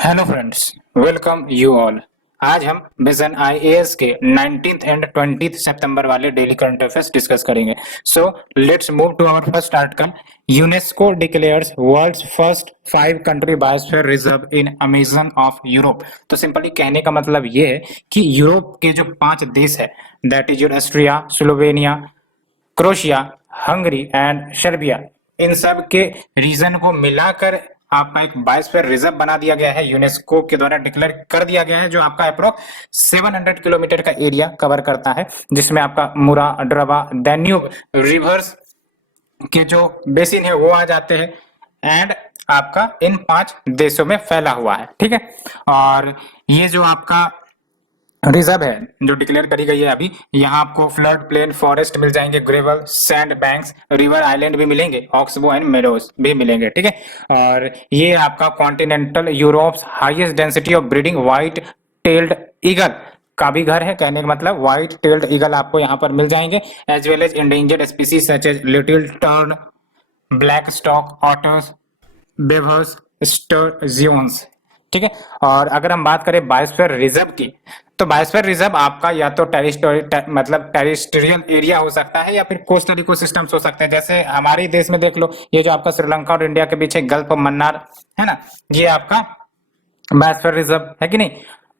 Hello friends, welcome you all. आज हम vision IAS के 19th एंड 20th सितंबर वाले डेली करंट अफेयर्स डिस्कस करेंगे। So let's move to our first article. UNESCO declares world's first 5 country biosphere reserve in Amazon of Europe. तो simply कहने का मतलब ये है कि यूरोप के जो 5 देश है, that is your Austria, Slovenia, Croatia, Hungary and Serbia, इन सब के रीजन को मिलाकर आपका एक बायोस्फीयर रिजर्व बना दिया गया है, यूनेस्को के द्वारा डिक्लेयर कर दिया गया है, जो आपका अप्रोक्स 700 किलोमीटर का एरिया कवर करता है, जिसमें आपका मुरा, ड्रवा, डैन्यूब रिवर्स के जो बेसिन है वो आ जाते हैं एंड आपका इन 5 देशों में फैला हुआ है। ठीक है, और ये जो आपका रिजर्व है जो डिक्लेयर करी गई है अभी, यहाँ आपको फ्लड प्लेन, फॉरेस्ट मिल जाएंगे, gravel, sand banks, river island भी मिलेंगे, ऑक्सबो एंड मेडोज भी मिलेंगे। ठीक है, और ये आपका continental Europe's highest density of breeding white tailed eagle का भी घर है। कहने का मतलब व्हाइट टेल्ड ईगल आपको यहाँ पर मिल जाएंगे, as well as endangered species such as little tern, black stork otters, beavers, sturgeons. ठीक है, और अगर हम बात करें बायोस्फीयर रिजर्व की, तो बायोस्फीयर रिजर्व आपका या तो मतलब टेरिस्ट्रियल एरिया हो सकता है या फिर कोस्टल इकोसिस्टम्स हो सकते हैं। जैसे हमारे देश में देख लो, ये जो आपका श्रीलंका और इंडिया के बीच है गल्फ ऑफ मन्नार, है ना, ये आपका बायोस्फीयर रिजर्व है कि नहीं।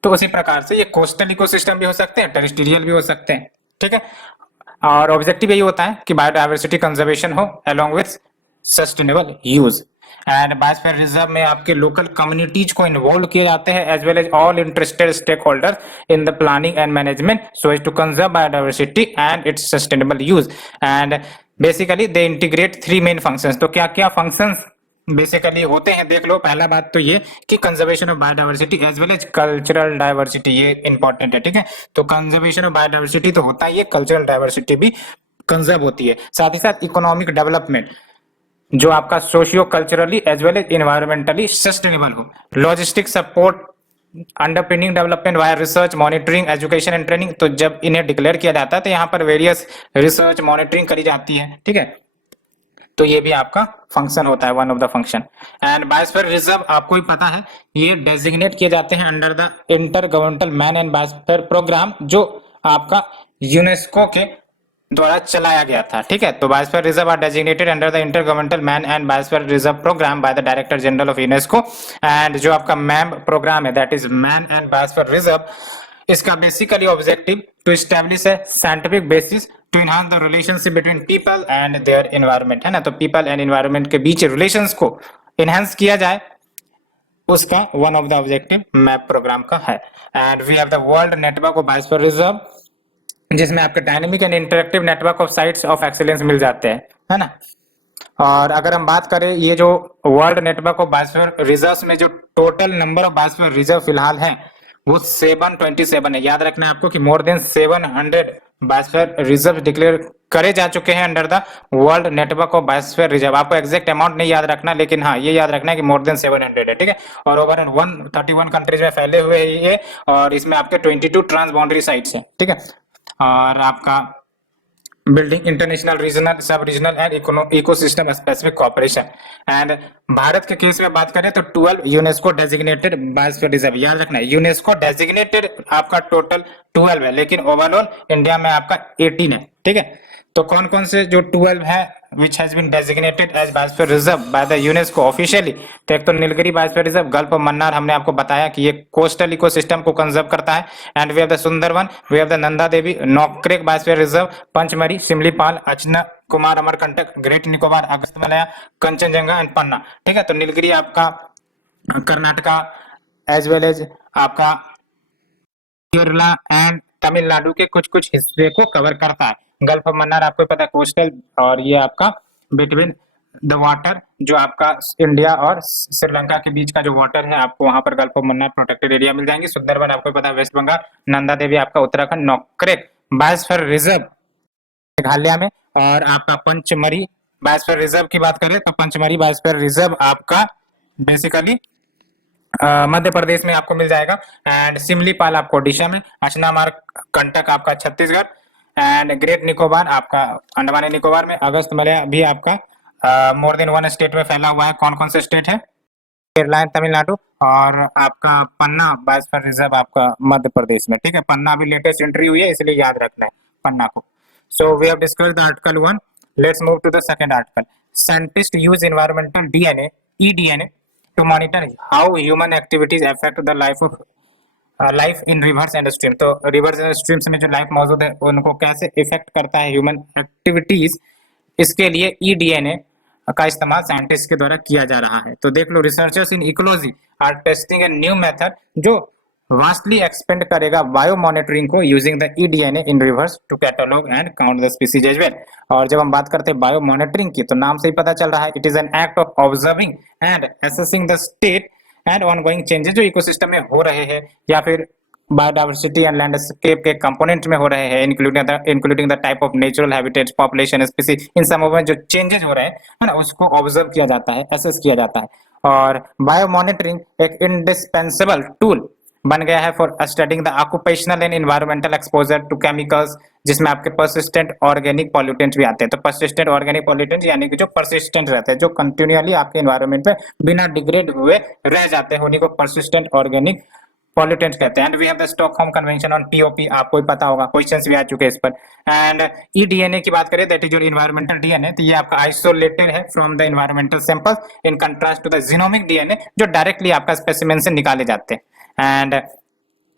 तो उसी प्रकार से ये कोस्टल इकोसिस्टम भी हो सकते हैं, टेरिस्ट्रियल भी हो सकते हैं। ठीक है, और ऑब्जेक्टिव यही होता है कि बायोडायवर्सिटी कंजर्वेशन हो along with sustainable use. And biosphere reserve में आपके लोकल कम्युनिटीज को इन्वॉल्व किए जाते हैं, as well as all interested stake holder in the planning and management so as to conserve biodiversity and its sustainable use. And basically they integrate 3 main functions. तो क्या क्या functions basically होते हैं देख लो। पहला बात तो ये कि conservation of biodiversity as well as cultural diversity, ये इंपॉर्टेंट है। ठीक है, तो कंजर्वेशन ऑफ बायोडायवर्सिटी तो होता ही है, कल्चरल डाइवर्सिटी भी कंजर्व होती है। साथ ही साथ इकोनॉमिक डेवलपमेंट जो आपका socio culturally as well as environmentally sustainable हो। Logistic support underpinning development via research, monitoring, education and training. तो जब इन्हें डिक्लेयर किया जाता है तो यहाँ पर वेरियस रिसर्च मॉनिटरिंग करी जाती है। ठीक है, तो ये भी आपका फंक्शन होता है, one of the function. And biosphere reserve आपको ही पता है, ये डेजिग्नेट किए जाते हैं under the inter governmental man and biosphere program, जो आपका यूनेस्को के द्वारा चलाया गया था। ठीक है, तो biosphere reserve are designated under the inter governmental man and biosphere reserve programme by the director general of UNESCO. And जो आपका मैम प्रोग्राम है, that is man and biosphere reserve, इसका basically objective to establish a scientific basis to enhance the relationship between people and their environment, है ना। तो people and environment के बीच relations को enhance किया जाए, उसका one of the objective MAB programme का है। And we have the world network of biosphere reserve, जिसमें आपके dynamic and interactive network of sites of excellence मिल जाते हैं, है ना। और अगर हम बात करें ये जो world network of biosphere reserve में जो total number of biosphere reserve फिलहाल है वो 727 है। याद रखना है आपको कि more than 700 biosphere reserve declare करे जा चुके हैं under the world network of biosphere reserve. आपको एग्जैक्ट अमाउंट नहीं याद रखना, लेकिन हाँ ये याद रखना है कि मोर देन 700 है। ठीक है, और ओवर 131 कंट्रीज में फैले हुए हैं ये, और इसमें आपके 22 ट्रांस बाउंड्री साइट्स हैं। ठीक है, और आपका building international, regional, sub regional and ecosystem specific cooperation. And Bharat के केस में बात करें तो 12 यूनेस्को डेजिग्नेटेड बायोस्फीयर रिजर्व। याद रखना है यूनेस्को डेजिग्नेटेड आपका टोटल 12 है, लेकिन ओवरऑल इंडिया में आपका 18 है। ठीक है, तो कौन कौन से जो 12 है which has been designated as biosphere reserve by the UNESCO officially, तो एक तो Nilgiri biosphere reserve, gulf of Mannar हमने आपको बताया कि ये कोस्टल इकोसिस्टम को कंजर्व करता है। And we have the Sundarban, we have the Nanda Devi, Nokrek biosphere reserve, Pachmarhi, Similipal, Achanakmar, Amarkantak, great Nicobar, Agasthyamalai, Kanchenjunga and Panna. ठीक है, तो नीलगिरी आपका कर्नाटका एज वेल एज आपका केरला एंड तमिलनाडु के कुछ कुछ हिस्से को कवर करता है। गल्फ ऑफ मन्नार आपको पता है कोस्टल, और ये आपका बिटवीन द वाटर, जो आपका इंडिया और श्रीलंका के बीच का जो वाटर है, आपको वहां पर gulf of Mannar protected area मिल जाएंगे। सुंदरबन आपको पता है वेस्ट बंगाल, नंदा देवी आपका उत्तराखंड, नोक्रेक बायोस्फीयर रिजर्व मेघालय में, और आपका पंचमरी बायोस्फीयर रिजर्व की बात करें तो पंचमरी बायोस्फीयर रिजर्व आपका बेसिकली मध्य प्रदेश में आपको मिल जाएगा। एंड सिमलीपाल आपको ओडिशा में, अचनामार कंटक आपका छत्तीसगढ़, एंड ग्रेट निकोबार आपका अंडमान एंड निकोबार में, अगस्त मलया भी आपका मोर देन 1 स्टेट में फैला हुआ है। कौन कौन से स्टेट है? केरला एंड तमिलनाडु, और आपका पन्ना बायोस्फीयर रिजर्व आपका मध्य प्रदेश में। ठीक है, पन्ना अभी लेटेस्ट एंट्री हुई है, इसलिए याद रखना है पन्ना को। So we have discussed the article 1, let's move to the second article. Scientist use environmental DNA eDNA to monitor how human activities affect the life in rivers and stream. तो rivers and streams में जो life मौजूद है उनको कैसे effect करता है human activities, इसके लिए ईडीएनए का इस्तेमाल साइंटिस्ट के द्वारा किया जा रहा है। तो देख लो, researchers in ecology are testing a new method जो वास्टली एक्सपेंड करेगा बायो मॉनिटरिंग को using the eDNA in rivers to catalogue and count the species as well. और जब हम बात करते हैं बायो मॉनिटरिंग की, तो नाम से ही पता चल रहा है, it is an act of observing and assessing the state and ongoing changes जो इकोसिस्टम में हो रहे हैं या फिर बायोडाइवर्सिटी एंड लैंडस्केप के कंपोनेंट में हो रहे हैं, including the type of natural habitats, population, species, इन सब में जो चेंजेस हो रहे हैं, है ना, उसको ऑब्जर्व किया जाता है, असेस किया जाता है। और बायो मॉनिटरिंग एक इंडिस्पेंसेबल टूल बन गया है for studying the occupational and environmental exposure to chemicals, जिसमें आपके पर्सिस्टेंट ऑर्गेनिक पॉल्यूटेंट्स भी आते हैं। तो पर्सिस्टेंट ऑर्गेनिक पॉल्यूटेंट्स यानी कि जो पर्सिस्टेंट रहते हैं, जो कंटिन्यूअली आपके एनवायरमेंट पे बिना डिग्रेड हुए रह जाते हैं, उन्हीं को पर्सिस्टेंट ऑर्गेनिक पॉल्यूटेंट्स कहते हैं। And we have the Stockholm convention on POP, आपको ही पता होगा, क्वेश्चंस भी आ चुके हैं इस पर। एंड ईडीएनए की बात करें, that is your environmental DNA, तो ये आपका आइसोलेटेड है from the environmental samples in contrast to the genomic DNA जो डायरेक्टली आपका स्पेसिमेन से निकाले जाते हैं। एंड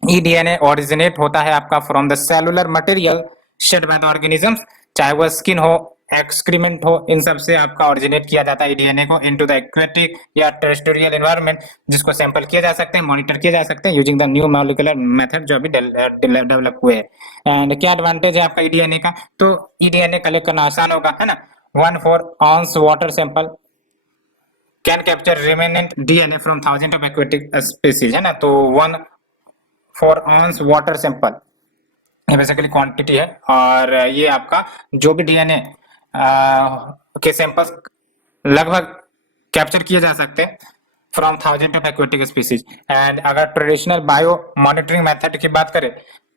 ईडीएनए ओरिजिनेट होता है आपका from the cellular material shed by the organisms, चाहे वह स्किन हो, एक्सक्रीमेंट हो, इन सब से आपका ओरिजिनेट किया जाता है ईडीएनए को इनटू द एक्वेटिक या टेरेस्ट्रियल एनवायरनमेंट, जिसको सैंपल किया जा सकते हैं, मॉनिटर किया जा सकते हैं using the new molecular method जो अभी डेवलप हुए हैं। एंड क्या एडवांटेज है आपका ईडीएनए का, तो ईडीएनए कलेक्ट करना आसान होगा, है ना। 1/4 ounce water sample can capture remnant DNA from 1000 of aquatic species, है ना। तो 1/4 ounce वाटर सैंपल ये बेसिकली क्वांटिटी है, और ये आपका जो भी डीएनए के सैंपल्स लगभग कैप्चर किए जा सकते हैं from 1000 of aquatic species. And अगर ट्रेडिशनल बायो मॉनिटरिंग मेथड की बात करें,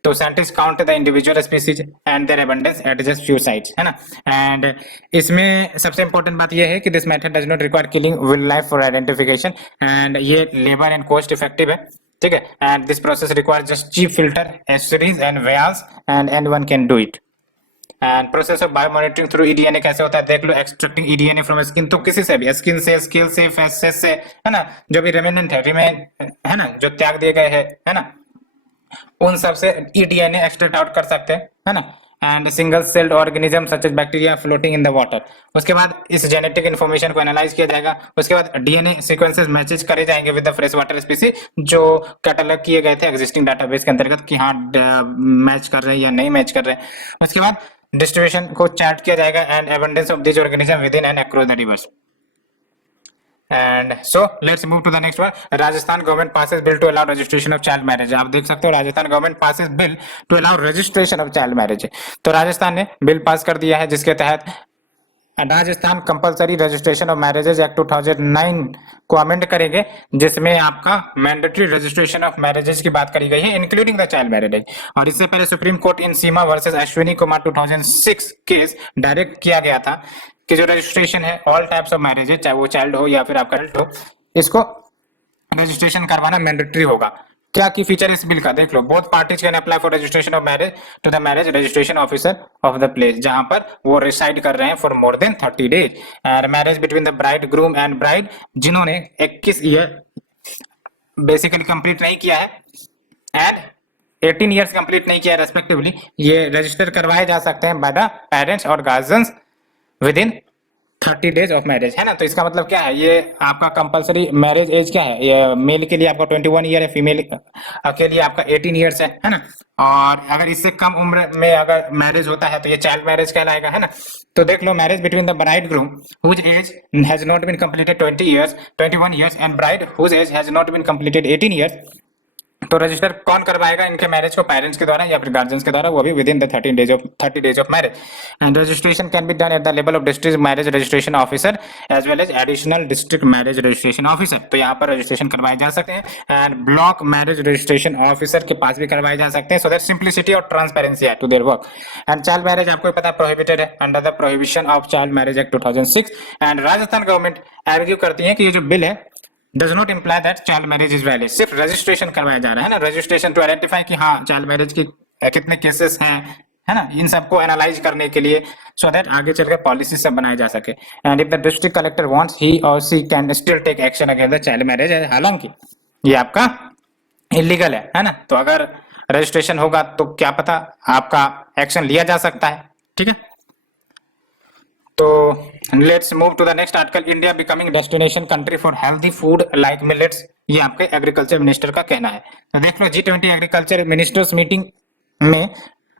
तो scientist count the individual species and their abundance at just few sites, है ना। एंड इसमें सबसे इंपॉर्टेंट बात यह है कि this method does not require killing wildlife for identification, and ये लेबर एंड कॉस्ट इफेक्टिव है, ठीक है। And this process require just cheap filter, एस्टरीज and wares, and anyone can do it. And process of biomonitoring through eDNA कैसे होता है, देख लो। एक्सट्रैक्टिंग ईडीएनए फ्रॉम स्किन, तो किसी से भी, स्किन से, स्केल से, फेसेस से, है ना, जो भी रिमेनेंट है ना, जो त्याग दिए गए हैं, है ना, उन सब से ईडीएनए एक्सट्रैक्ट आउट कर सकते हैं, है ना। And single celled organism such as bacteria floating in the water. उसके बाद इस जेनेटिक इन्फॉर्मेशन को एनालाइज किया जाएगा, उसके बाद डीएनए सीक्वेंसेस मैचेज करे जाएंगे with the fresh water species जो कैटलॉग किए गए थे एग्जिस्टिंग डाटाबेस के अंतर्गत कि हाँ मैच कर रहे हैं या नहीं मैच कर रहे हैं। उसके बाद डिस्ट्रीब्यूशन को चार्ट किया जाएगा and abundance of this organism with in and across the reverse. And so let's move to the next one. Rajasthan government passes bill to allow registration of child marriage. आप देख सकते हो, Rajasthan government passes bill to allow registration of child marriage। तो राजस्थान ने bill pass कर दिया है जिसके तहत Rajasthan compulsory registration of marriages act 2009 को अमेंड करेंगे, जिसमें आपका मैंडेटरी रजिस्ट्रेशन ऑफ मैरिजेज की बात करी गई है इंक्लूडिंग द चाइल्ड मैरिज। और इससे पहले supreme court in Seema versus Ashwani Kumar 2006 case direct किया गया था कि जो रजिस्ट्रेशन है ऑल टाइप्स ऑफ मैरिजेज, चाहे वो चाइल्ड हो या फिर आपका एडल्ट हो, इसको रजिस्ट्रेशन करवाना मैंडेटरी होगा। क्या की फीचर इस बिल का देख लो, both parties can apply for registration of marriage to the marriage registration officer of the place जहां पर वो रिसाइड कर रहे हैं for more than 30 days. Marriage between the bride groom and bride जिन्होंने 21 ईयर बेसिकली कंप्लीट नहीं किया है एंड 18 ईयर्स कंप्लीट नहीं किया है रेस्पेक्टिवली, ये रजिस्टर करवाए जा सकते हैं बाय द पेरेंट्स और guardians with in 30 days of marriage, है ना। तो इसका मतलब क्या है, ये आपका कंपलसरी मैरिज एज क्या है, ये मेल के लिए आपका 21 ईयर है, फीमेल के लिए आपका 18 ईयर्स है ना। और अगर इससे कम उम्र में अगर मैरिज होता है तो ये चाइल्ड मैरिज कहलाएगा, है ना। तो देख लो, marriage between the bride groom whose age has not been completed 21 years and bride whose age has not been completed 18 years. तो रजिस्टर कौन करवाएगा इनके मैरिज को, पेरेंट्स के द्वारा या फिर गार्जियंस के द्वारा, वो भी within the 30 days of marriage. And registration can be done at the level of district marriage registration officer as well as additional district marriage registration officer. तो यहाँ पर रजिस्ट्रेशन करवाए जा सकते हैं and block marriage registration officer के पास भी करवाए जा सकते हैं, सो दैट सिंप्लिसिटी और ट्रांसपेरेंसी है to their work. And child marriage आपको पता है प्रोहिबिटेड है under the prohibition of child marriage act 2006। And Rajasthan government argue करती है कि ये जो बिल है does not imply that child marriage is valid. सिर्फ रजिस्ट्रेशन करवाया जा रहा है ना, रजिस्ट्रेशन टू आइडेंटिफाई कि हाँ चाइल्ड मैरिज की कितने केसेस हैं, है ना, इन सबको एनालाइज करने के लिए, सो दैट आगे चलकर पॉलिसी सब बनाए जा सके। And if the district collector wants he or she can still take action against the child marriage. हालांकि ये आपका इलीगल है ना, तो अगर रजिस्ट्रेशन होगा तो क्या पता आपका एक्शन लिया जा सकता है, ठीक है। तो let's move to the next article, India becoming destination country for healthy food like millets. ये आपके एग्रीकल्चर मिनिस्टर का कहना है। तो देख लो G20 एग्रीकल्चर मिनिस्टर्स मीटिंग में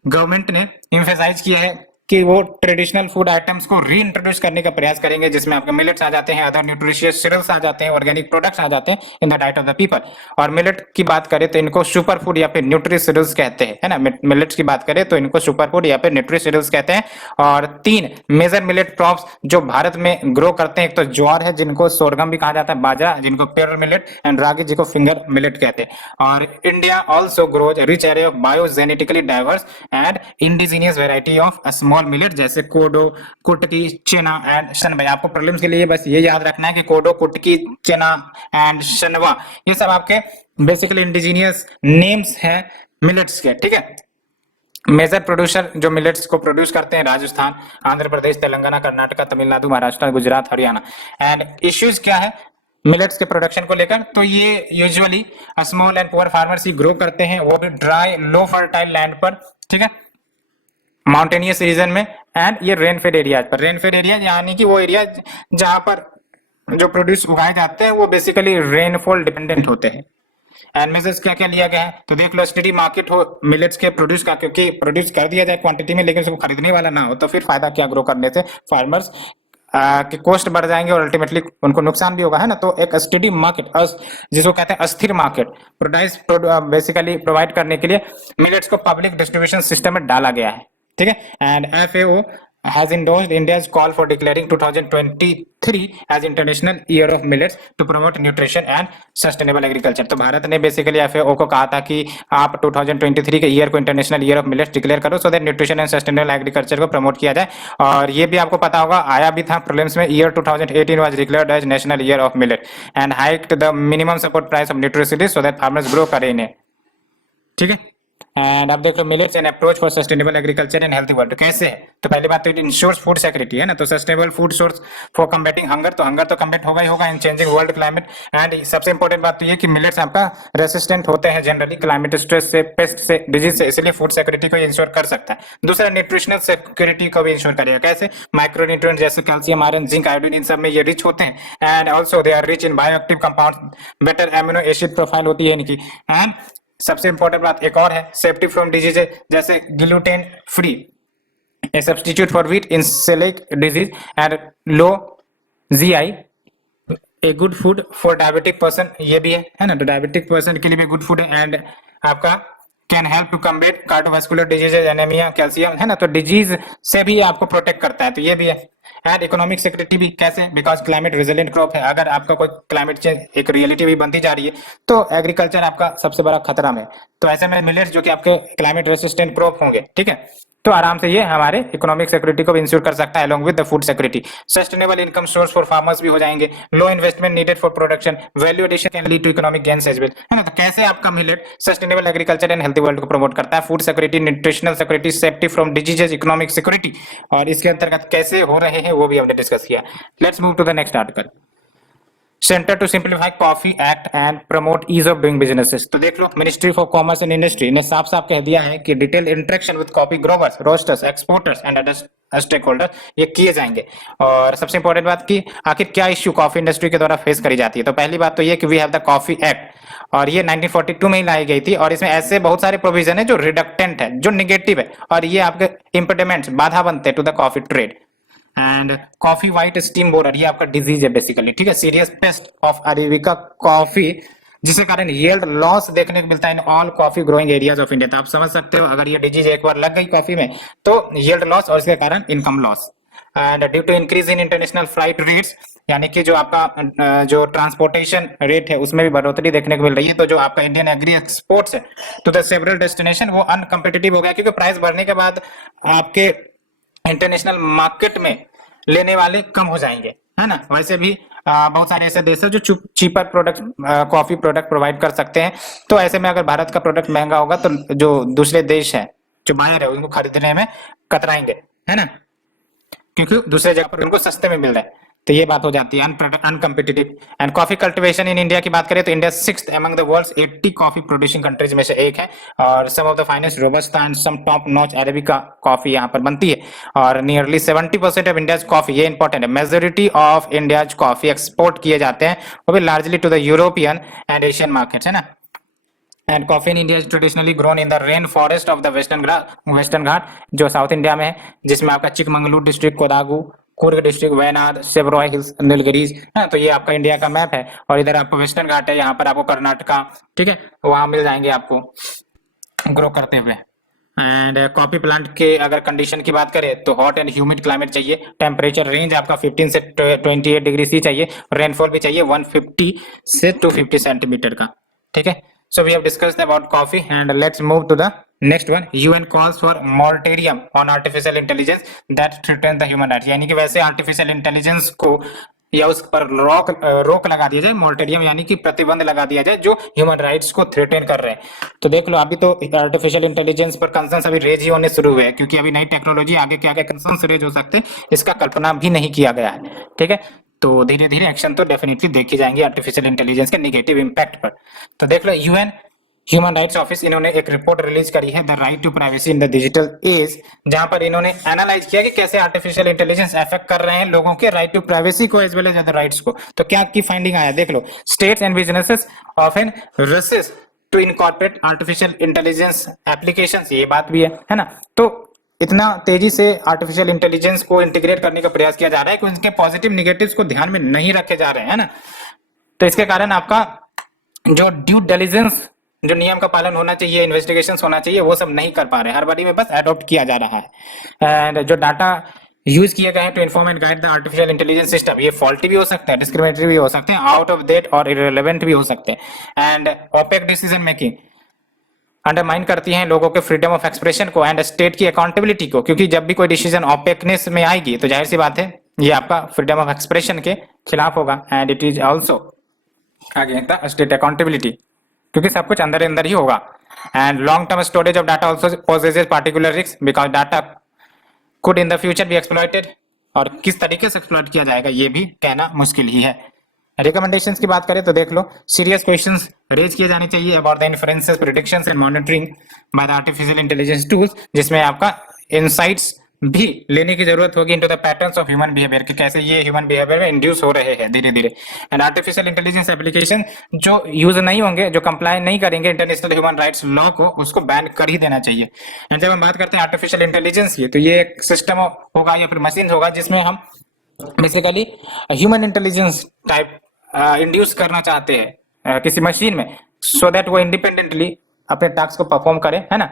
गवर्नमेंट ने एम्फेसाइज किया है कि वो ट्रेडिशनल फूड आइटम्स को रीइंट्रोड्यूस करने का प्रयास करेंगे, जिसमें आपके मिलेट्स आ जाते हैं, अदर न्यूट्रिशियस सीरियल्स आ जाते हैं, ऑर्गेनिक प्रोडक्ट्स आ जाते हैं in the diet of the people. और मिलेट की बात करें तो इनको सुपर फूड या फिर न्यूट्री सीरियल्स कहते हैं, है ना। मिलेट्स की बात करें तो इनको सुपर फूड या फिर न्यूट्री सीरियल्स कहते हैं। और 3 मेजर मिलेट क्रॉप्स जो भारत में ग्रो करते हैं, एक तो ज्वार है जिनको सोरगम भी कहा जाता है, बाजरा जिनको पेरल मिलेट, एंड रागी जिनको फिंगर मिलेट कहते हैं। और India also grows rich area of biogenetically diverse and indigenous variety of small millet जैसे कोडो, कुटकी, चना एंड शनवा। आपको प्रीलिम्स के लिए बस ये याद रखना है कि कोडो, कुटकी, चना एंड शनवा ये सब आपके बेसिकली इंडिजीनियस नेम्स हैं मिलेट्स के, ठीक है। मेजर प्रोड्यूसर जो मिलेट्स को प्रोड्यूस करते हैं राजस्थान, आंध्र प्रदेश, तेलंगाना, कर्नाटका, तमिलनाडु, महाराष्ट्र, गुजरात, हरियाणा। एंड इश्यूज क्या है मिलेट्स के प्रोडक्शन को लेकर, तो ये usually small and poor farmers he grow करते हैं, वो भी ड्राई लो फर्टाइल लैंड पर, ठीक है, माउंटेनियस रीजन में। एंड ये रेनफेड एरिया पर, रेनफेड एरिया यानी कि वो एरिया जहां पर जो प्रोड्यूस उगाए जाते हैं वो बेसिकली रेनफॉल डिपेंडेंट होते हैं। एंड मेजर्स क्या क्या लिया गया है, तो देख लो स्टडी मार्केट हो मिलेट्स के प्रोड्यूस का, क्योंकि प्रोड्यूस कर दिया जाए क्वांटिटी में लेकिन उसको खरीदने वाला ना हो तो फिर फायदा क्या ग्रो करने से, फार्मर्स के कॉस्ट बढ़ जाएंगे और अल्टीमेटली उनको नुकसान भी होगा, है ना। तो एक स्टडी मार्केट जिसको कहते हैं अस्थिर मार्केट प्रोड्यूस बेसिकली प्रोवाइड करने के लिए मिलेट्स को पब्लिक डिस्ट्रीब्यूशन सिस्टम में डाला गया है, ठीक है। And FAO has endorsed India's call for declaring 2023 as International Year of Millets to promote nutrition and sustainable agriculture। तो भारत ने बेसिकली FAO को कहा था कि आप 2023 के ईयर को international year of millets declare करो, so that nutrition and sustainable agriculture को प्रमोट किया जाए। और ये भी आपको पता होगा, आया भी था प्रीलिम्स में, year 2018 was declared as national year of millet and hiked the minimum support price of nutricereals so that farmers grow करें इन्हें, ठीक है। एंड अब देख लो millets and approach for sustainable agriculture and healthy world कैसे है, तो पहली बात तो इट इंश्योर्स फूड सिक्योरिटी, है ना। तो sustainable food source for कम्बेटिंग hunger, तो हंगर तो कम्बेट होगा ही होगा इन चेंजिंग वर्ल्ड क्लाइमेट। एंड सबसे इंपॉर्टेंट बात तो ये कि मिलेट्स आपका रेसिस्टेंट होते हैं जनरली क्लाइमेट स्ट्रेस से, पेस्ट से, डिजीज से, इसलिए फूड सिक्योरिटी को इंश्योर कर सकता है। दूसरा न्यूट्रिशनल सिक्योरिटी को भी इंश्योर करेगा, कैसे, माइक्रोन्यूट्रिएंट जैसे कैल्शियम, आयरन, जिंक, आयोडीन, इन सब में ये रिच होते हैं। And also they are rich in bioactive compound, better amino acid profile होती है इनकी। एंड सबसे इंपॉर्टेंट बात एक और है, सेफ्टी फ्रॉम डिजीज जैसे gluten free, A substitute for wheat in Sellick disease and low GI, a good food for diabetic person, ये भी है ना। तो डायबिटिक पर्सन के लिए भी गुड फूड है। एंड आपका can help to combat cardiovascular disease, anaemia, calcium, है ना। तो डिजीज से भी आपको प्रोटेक्ट करता है, तो ये भी है। एंड इकोनॉमिक सिक्योरिटी भी कैसे, बिकॉज क्लाइमेट रेजिलिएंट क्रॉप है, अगर आपका कोई क्लाइमेट चेंज एक रियलिटी भी बनती जा रही है तो एग्रीकल्चर आपका सबसे बड़ा खतरा में। तो ऐसे में मिलेट्स जो कि आपके क्लाइमेट रेसिस्टेंट क्रॉप होंगे, ठीक है, तो आराम से ये हमारे इकोनॉमिक सिक्योरिटी को भी इंश्योर कर सकता है along with the food security. Sustainable income source for farmers भी हो जाएंगे, low investment needed for production, value addition can lead to economic gains as well, है ना। तो कैसे आपका millet sustainable agriculture and healthy world को प्रमोट करता है, food security, nutritional security, safety from diseases, economic security, और इसके अंतर्गत कैसे हो रहे हैं वो भी हमने डिस्कस किया। Let's move to the next article, centre to simplify coffee act and promote ease of doing businesses. तो देख लो ministry for commerce and industry ने साफ साफ कह दिया है कि detail interaction with coffee growers, roasters, exporters and other stakeholder ये किए जाएंगे। और सबसे इंपॉर्टेंट बात की आखिर क्या इश्यू कॉफी इंडस्ट्री के द्वारा फेस करी जाती है, तो पहली बात तो ये कि we have the coffee act, और ये 1942 में ही लाई गई थी, और इसमें ऐसे बहुत सारे प्रोविजन है जो रिडक्टेंट है, जो निगेटिव है, और ये आपके इंपेडिमेंट्स, बाधा बनते हैं to the coffee trade. And coffee white stem borer ये आपका डिजीज है बेसिकली, ठीक है, serious pest of arabica coffee, जिसके कारण यील्ड लॉस देखने को मिलता है in all coffee growing areas of India. तो आप समझ सकते हो अगर ये डिजीज एक बार लग गई कॉफी में तो यील्ड लॉस और इसके कारण income loss. And due to increase in international flight rates, यानी कि जो आपका जो ट्रांसपोर्टेशन रेट है उसमें भी बढ़ोतरी देखने को मिल रही है, तो जो आपका इंडियन एग्री एक्सपोर्ट्स है टू द सेवरल डेस्टिनेशन वो अनकम्पिटिटिव हो गया, क्योंकि प्राइस बढ़ने के बाद आपके इंटरनेशनल मार्केट में लेने वाले कम हो जाएंगे, है ना। वैसे भी बहुत सारे ऐसे देश है जो cheaper product coffee product provide कर सकते हैं। तो ऐसे में अगर भारत का प्रोडक्ट महंगा होगा तो जो दूसरे देश है जो बायर है उनको खरीदने में कतराएंगे, है ना, क्योंकि दूसरे जगह पर उनको सस्ते में मिल रहा है। तो ये बात हो जाती है uncompetitive. And coffee cultivation in India की बात करें तो India 6th among the world's 80 coffee producing countries में से एक है। और some of the finest robusta and some top notch arabica coffee यहाँ पर बनती है। और नियरली 70% ऑफ इंडियाज कॉफी, ये इंपॉर्टेंट है, majority of India's coffee export किए जाते हैं, वो भी largely to the European and Asian markets, है ना। And coffee in India is traditionally grown in the rain forest of the western Ghat जो साउथ इंडिया में है, जिसमें आपका Chikmagalur district, Kodagu, Coorg district, Wayanad, Shevaroy hills, Nilgiris, है। तो ये आपका इंडिया का मैप है। और इधर आपको वेस्टर्न घाट है, यहाँ पर आपको कर्नाटका, ठीक है, वहां मिल जाएंगे आपको ग्रो करते हुए। एंड कॉफी प्लांट के अगर कंडीशन की बात करें तो हॉट एंड ह्यूमिड क्लाइमेट चाहिए। टेम्परेचर रेंज आपका 15 से 28 डिग्री सी चाहिए। रेनफॉल भी चाहिए 150 से 250 सेंटीमीटर का, ठीक है। So we have discussed about coffee and let's move to the next one. UN calls for moratorium on artificial intelligence that threaten the human rights. यानी कि वैसे artificial intelligence को या उस पर रोक लगा दिया जाए, मोरेटोरियम यानी कि प्रतिबंध लगा दिया जाए जो ह्यूमन राइट्स को थ्रेटन कर रहे हैं। तो देख लो अभी तो आर्टिफिशियल इंटेलिजेंस पर कंसर्न्स अभी रेज ही होने शुरू हुए हैं, क्योंकि अभी नई टेक्नोलॉजी आगे के आगे कंसर्न्स रेज हो सकते हैं, इसका कल्पना भी नहीं किया गया है, ठीक है। तो धीरे धीरे एक्शन तो डेफिनेटली देखी जाएंगे आर्टिफिशियल इंटेलिजेंस के नेगेटिव इम्पैक्ट पर। तो देख लो यूएन ह्यूमन राइट्स ऑफिस इन्होंने एक रिपोर्ट रिलीज करी है, the right to privacy in the digital age, जहां पर इन्होंने एनालाइज किया कि कैसे आर्टिफिशियल इंटेलिजेंस अफेक्ट कर रहे हैं लोगों के राइट टू प्राइवेसी को as well as other rights को। तो क्या की फाइंडिंग आया देख लो, states and businesses often resist to incorporate artificial intelligence applications, ये बात भी है ना। तो इतना तेजी से आर्टिफिशियल इंटेलिजेंस को इंटीग्रेट करने का प्रयास किया जा रहा है कि उनके पॉजिटिव निगेटिव्स को ध्यान में नहीं रखे जा रहे हैं, है ना। तो इसके कारण आपका जो ड्यू डिलिजेंस, जो नियम का पालन होना चाहिए, इन्वेस्टिगेशंस होना चाहिए, वो सब नहीं कर पा रहे हैं, हर बारी में बस अडॉप्ट किया जा रहा है। एंड जो डाटा यूज किए गए हैं to inform and guide the artificial intelligence system, ये फॉल्टी भी हो सकते हैं, डिस्क्रिमिनेटरी भी हो सकते हैं, आउट ऑफ डेट और इररिलेवेंट भी हो सकते हैं। And opaque decision making undermine करती हैं लोगों के फ्रीडम ऑफ एक्सप्रेशन को एंड स्टेट की अकाउंटेबिलिटी को, क्योंकि जब भी कोई डिसीजन ओपेकनेस में आएगी तो जाहिर सी बात है ये आपका फ्रीडम ऑफ एक्सप्रेशन के खिलाफ होगा। And it is also against the state accountability, क्योंकि सब कुछ अंदर अंदर ही होगा। And long term storage of data also possesses particular risk because data could in the future B exploited, और किस तरीके से एक्सप्लॉइट किया जाएगा ये भी कहना मुश्किल ही है। रिकमेंडेशंस की बात करें तो देख लो, सीरियस क्वेश्चंस रेज किए जाने चाहिए about the inferences, predictions and monitoring by the artificial intelligence tools, जिसमें आपका इनसाइट्स भी लेने की जरूरत होगी into the patterns of human behaviour, कि कैसे ये ह्यूमन बिहेवियर में इंड्यूस हो रहे हैं धीरे धीरे। एंड आर्टिफिशियल इंटेलिजेंस एप्लीकेशन जो यूज नहीं होंगे, जो कंप्लाई नहीं करेंगे इंटरनेशनल ह्यूमन राइट्स लॉ को, उसको बैन कर ही देना चाहिए। एंड जब हम बात करते हैं आर्टिफिशियल इंटेलिजेंस की, तो ये एक सिस्टम होगा या फिर मशीन होगा जिसमें हम basically human intelligence type induce करना चाहते हैं किसी मशीन में, सो दैट वो इंडिपेंडेंटली अपने टास्क को परफॉर्म करे, है ना,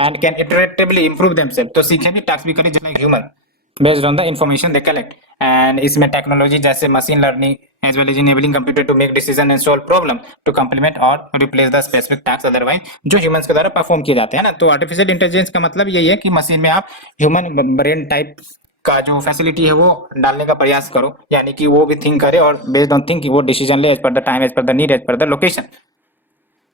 and can iteratively improve themselves, तो सीखे भी, टास्क भी करे just like human based on the information they collect. And इसमें टेक्नोलॉजी जैसे machine learning as well as enabling computer to make decision and solve problem to complement और replace the specific task otherwise जो humans के द्वारा perform किए जाते हैं ना। तो आर्टिफिशियल इंटेलिजेंस का मतलब यही है कि मशीन में आप ह्यूमन ब्रेन टाइप का जो फैसिलिटी है वो डालने का प्रयास करो, यानी कि वो भी थिंक करे और बेस्ड ऑन थिंक वो डिसीजन ले as per the time, as per the need, as per the location.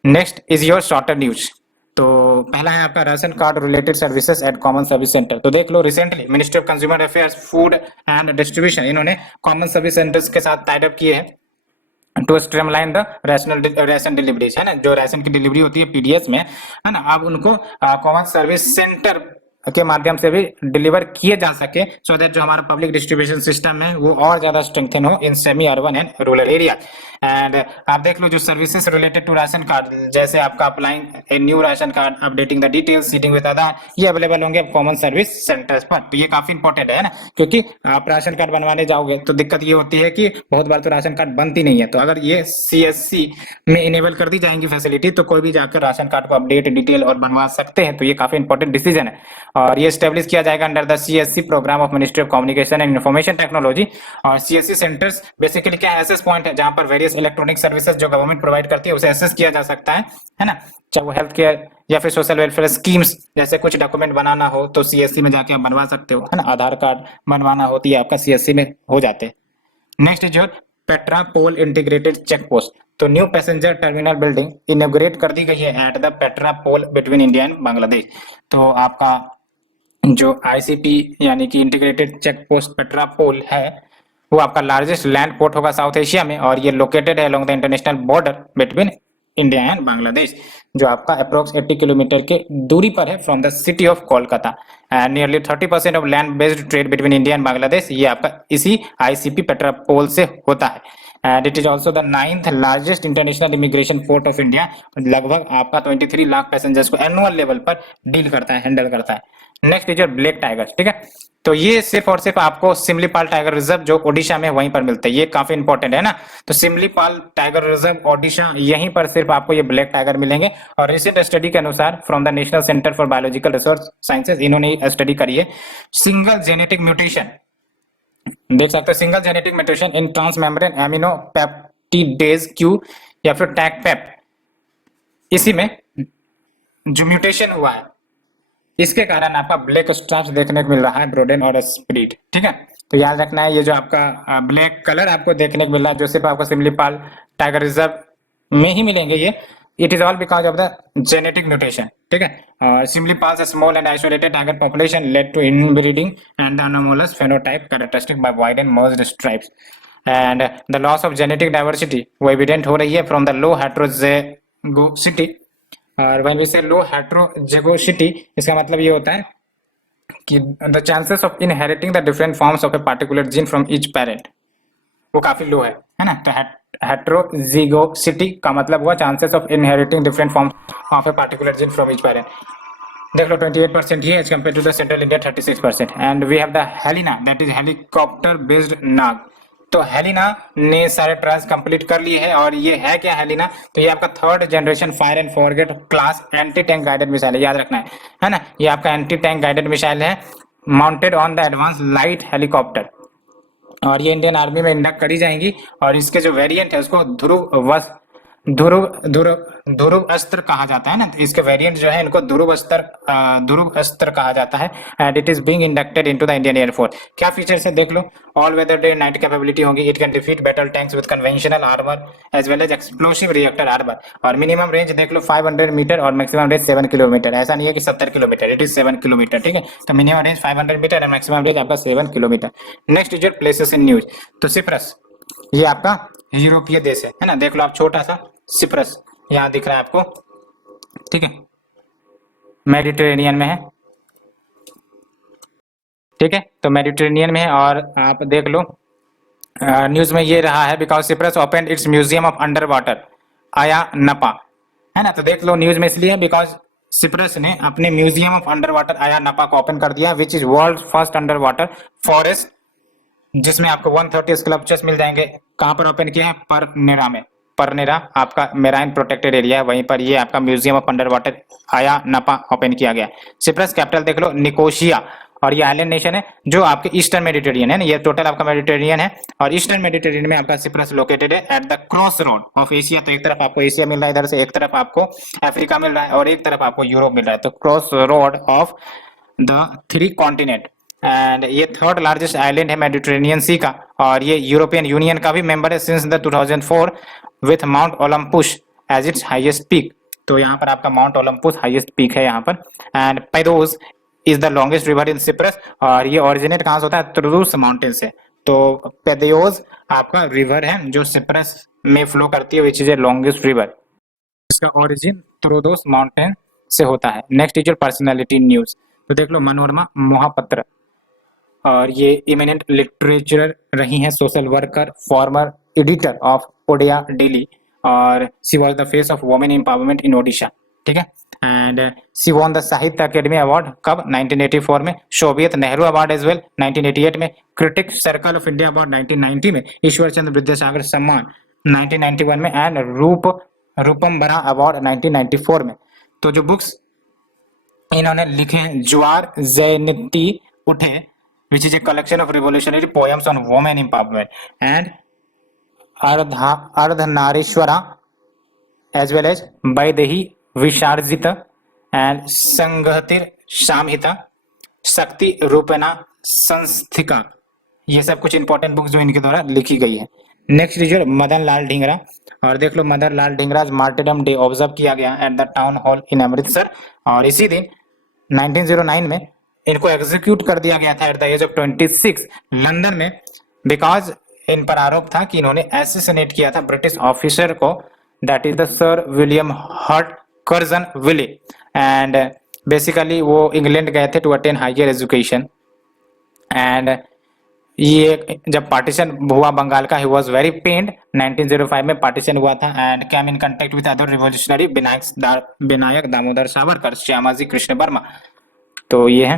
Next is your shorter news. तो पहला है आपका ration card related services at common service centre. तो देख लो, recently ministry of consumer affairs, food and distribution, इन्होंने common service centres के साथ टाइड अप किए हैं to streamline the ration deliveries, है ना। जो राशन की डिलीवरी होती है पीडीएस में, है ना, अब उनको कॉमन सर्विस सेंटर के माध्यम से भी डिलीवर किए जा सके, सो दैट जो हमारा पब्लिक डिस्ट्रीब्यूशन सिस्टम है वो और ज्यादा स्ट्रेंथन हो in semi urban and rural area. And आप देख लो जो services related to ration card, जैसे आपका applying a new ration card, updating the details, seeding with Aadhaar, ये अवेलेबल होंगे कॉमन सर्विस सेंटर्स पर। तो ये काफी इंपॉर्टेंट है ना, क्योंकि आप राशन कार्ड बनवाने जाओगे तो दिक्कत ये होती है कि बहुत बार तो राशन कार्ड बनती नहीं है। तो अगर ये सीएससी में इनेबल कर दी जाएंगी फैसिलिटी, तो कोई भी जाकर राशन कार्ड को अपडेट, डिटेल और बनवा सकते हैं। तो ये काफी इंपॉर्टेंट डिसीजन है, और ये स्टेब्लिश किया जाएगा under the CSC program of ministry of communication and information technology. और सीएससी सेंटर्स बेसिकली क्या है, एसेस पॉइंट है जहां पर वेरियस इलेक्ट्रॉनिक सर्विसेज जो गवर्नमेंट प्रोवाइड करती है उसे एसेस किया जा सकता है ना। चाहे वो हेल्थ केयर या फिर सोशल वेलफेयर स्कीम्स जैसे कुछ डॉक्यूमेंट बनाना हो तो सीएससी में जाके आप बनवा सकते हो, है ना। आधार कार्ड बनवाना होती है आपका सीएससी में हो जाते हैं। Next is your Petrapole integrated check post. तो new passenger terminal building inaugurate कर दी गई है at the Petrapole between India and Bangladesh. तो आपका जो आईसीपी यानी कि integrated check post Petrapole है वो आपका लार्जेस्ट लैंड पोर्ट होगा साउथ एशिया में, और ये लोकेटेड है along the international border between India and Bangladesh, जो आपका अप्रोक्स 80 किलोमीटर के दूरी पर है from the city of Kolkata. And nearly 30% of land based trade between India and Bangladesh ये आपका इसी आईसीपी पेट्रा पोल से होता है। And it is also the 9th largest international immigration port of India. लगभग आपका 23 लाख पैसेंजर्स को एनुअल लेवल पर डील करता है, हैंडल करता है। Next is your black tiger, ठीक है। तो ये सिर्फ और सिर्फ आपको सिमलीपाल टाइगर रिजर्व जो ओडिशा में वहीं पर मिलता है, ये काफी इंपॉर्टेंट है ना। तो सिमलीपाल टाइगर रिजर्व ओडिशा, यहीं पर सिर्फ आपको ये ब्लैक टाइगर मिलेंगे। और रिसेंट स्टडी के अनुसार from the national centre for biological research sciences, इन्होंने स्टडी करी है सिंगल जेनेटिक म्यूटेशन, देख सकते हैं single genetic mutation in trans membrane amino peptidase Q या फिर टैग पेप, इसी में जो म्यूटेशन हुआ है इसके कारण आपका ब्लैक स्ट्राइप्स देखने को मिल रहा है ब्रोडेन और स्प्रिट, ठीक है। तो याद रखना है ये जो आपका ब्लैक कलर आपको देखने को मिल रहा है जो सिर्फ आपको सिमलीपाल टाइगर रिजर्व में ही मिलेंगे, ये it is all because of the genetic mutation, ठीक है। Similipal small and isolated tiger population led to inbreeding and the anomalous phenotype characteristic by wide and merged stripes and the loss of genetic diversity वो evident हो रही है from the low हेट्रोजेगोसिटी। और when we से लो हेट्रोजेगोसिटी, इसका मतलब ये होता है कि the chances of inheriting the different forms of a particular gene from each parent वो काफी लो है ना। तो हेट्रोजिगोसिटी का मतलब हुआ chances of inheriting different forms of a particular gene from each parent. देख लो 28% ही as compare to the central India 36%। And we have the Helina that is helicopter based Nag. तो हेलिना ने सारे ट्रायल्स कंप्लीट कर लिए हैं। और ये है क्या हेलिना, तो ये आपका 3rd generation fire and forget class anti tank guided missile है, याद रखना है ना। ये आपका एंटी टैंक गाइडेड मिसाइल है mounted on the advance light helicopter, और ये इंडियन आर्मी में इंडक्ट करी जाएंगी। और इसके जो वेरिएंट है उसको ध्रुव अस्त्र कहा जाता है ना। तो इसके वेरिएंट जो है इनको ध्रुव अस्त्र कहा जाता है। And it is being inducted into the Indian air force. क्या फीचर्स है देख लो, all weather day night capability होगी, it can defeat battle tanks with conventional armour as well as explosive reactor armour. और मिनिमम रेंज देख लो 500 metre और maximum range 7 kilometre. ऐसा नहीं है कि 70 किलोमीटर, इट इज 7 किलोमीटर, ठीक है। तो मिनिमम रेंज 500 मीटर और मैक्सिमम रेंज आपका 7 kilometre. Next is your places in news. तो सिप्रस ये आपका यूरोपीय देश है ना। देख लो आप छोटा सा सिप्रस यहाँ दिख रहा है आपको, ठीक है, मेडिटेरेनियन में है, ठीक है। तो मेडिटेरेनियन में है। और आप देख लो न्यूज में ये रहा है because Cyprus open it's museum of under water आया नपा, है ना। तो देख लो न्यूज में इसलिए बिकॉज सिप्रस ने अपने म्यूजियम ऑफ अंडर वाटर आया नपा को ओपन कर दिया, which is world first under water forest, जिसमें आपको 130 स्कल्पचर्स मिल जाएंगे। कहां पर ओपन किया है, परनेरा में। परनेरा आपका मेराइन प्रोटेक्टेड एरिया है, वहीं पर ये आपका म्यूजियम ऑफ अंडर वाटर आया नपा ओपन किया गया। सिप्रस कैपिटल देख लो निकोशिया, और ये आइलैंड नेशन है जो आपके ईस्टर्न मेडिटेरियन है ना। ये टोटल आपका मेडिटेरियन है, और ईस्टर्न मेडिटेरियन में आपका सिप्रस लोकेटेड है at the cross road of Asia. तो एक तरफ आपको एशिया मिल रहा है इधर से, एक तरफ आपको अफ्रीका मिल रहा है, और एक तरफ आपको यूरोप मिल रहा है। तो cross road of the 3 continent. And ये 3rd लार्जेस्ट आइलैंड है मेडिटेरेनियन सी का, और ये यूरोपियन यूनियन का भी मेंबर है since the 2004 with mount Olympus as its highest peak. तो यहाँ पर आपका माउंट ओलंपुस हाईएस्ट पीक है यहाँ पर। And Pedieos is the longest river in Cyprus, और ये ओरिजिनेट कहाँ से होता है, त्रुदुस माउंटेन से। तो पैदोस आपका रिवर है जो सिप्रस में फ्लो करती है, which is a longest river, इसका ओरिजिन त्रुदुस माउंटेन से होता है। Next is your personality news. तो देख लो मनोरमा मोहापात्रा, और ये इमिनेंट लिटरेचरर रही हैं, social worker, former editor of Odia daily, और she was the face of women empowerment in Odisha, ठीक है। And she won the Sahitya academy award कब, 1984 में, Soviet Nehru award as well 1988 में, critic circle of India award 1990 में, ईश्वर चंद्र विद्यासागर सम्मान 1991 में, एंड रूपम बरा अवार्ड 1994 में। तो जो बुक्स इन्होंने लिखे हैं, ज्वार जयनिति उठे which is a collection of revolutionary poems on women empowerment, and Ardhanarishwara as well as Vaidehi Visharjita and Sanghatir Samhita, Shakti Rupana Sansthika, ये सब कुछ इंपॉर्टेंट बुक जो इनके द्वारा लिखी गई है। नेक्स्ट इज मदन लाल ढींगरा, और देख लो मदन लाल ढींगरा मार्टिरडम डे ऑब्जर्व किया गया एट द टाउन हॉल इन अमृतसर, और इसी दिन 1909 में इनको एग्जीक्यूट कर दिया गया था at the age of 26 London में, बिकॉज इन पर आरोप था कि इन्होंने एसिसिनेट किया था ब्रिटिश ऑफिसर को, that is the sir William Hutt Curzon Wyllie, and basically वो इंग्लैंड गए थे to attain higher education. And ये जब पार्टीशन हुआ बंगाल का, ही वॉज वेरी पेन्ड, 1905 में पार्टीशन हुआ था, and came in contact with other revolutionary Vinayak Damodar Savarkar, Shyamaji Krishna Varma. तो ये है।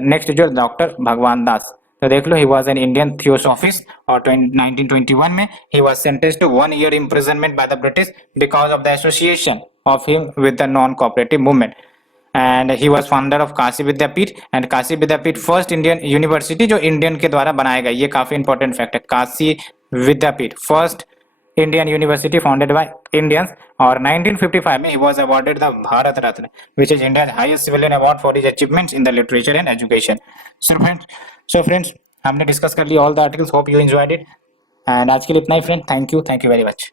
नेक्स्ट जो डॉक्टर भगवान दास, तो देख लो he was an Indian theosophist, और 1921 में he was sentenced to 1 year imprisonment by the British because of the association of him with the non-cooperative movement, and he was founder of Kashi Vidyapith, and Kashi Vidyapith first Indian university जो Indian के द्वारा बनाया गया, ये काफी important fact है, Kashi Vidyapith first Indian university founded by Indians. और 1955 में he was awarded the Bharat Ratna which is India's highest civilian award for his achievements in the literature and education. So friends हमने डिस्कस कर लिया all the articles, hope you enjoyed it, and आज के लिए इतना ही friend, thank you very much.